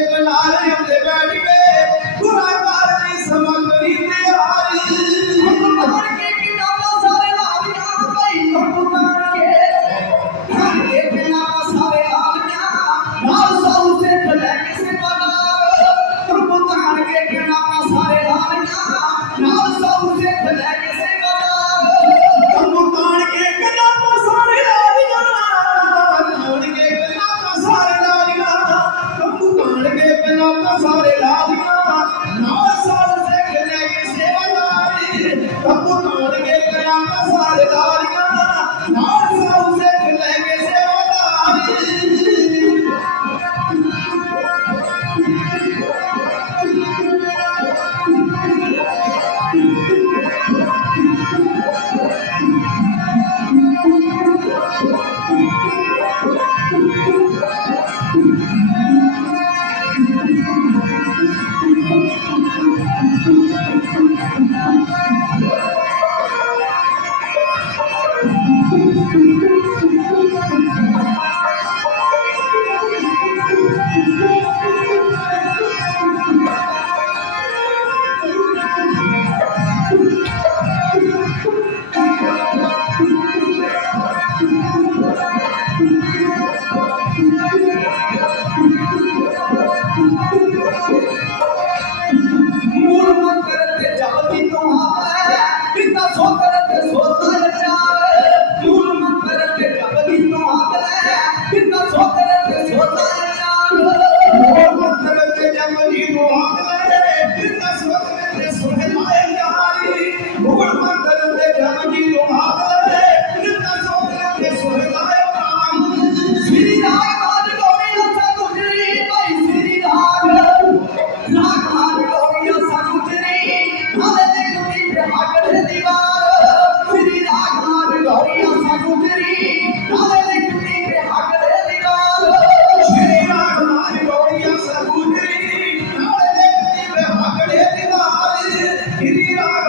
দেখলেন আর నా Thank you.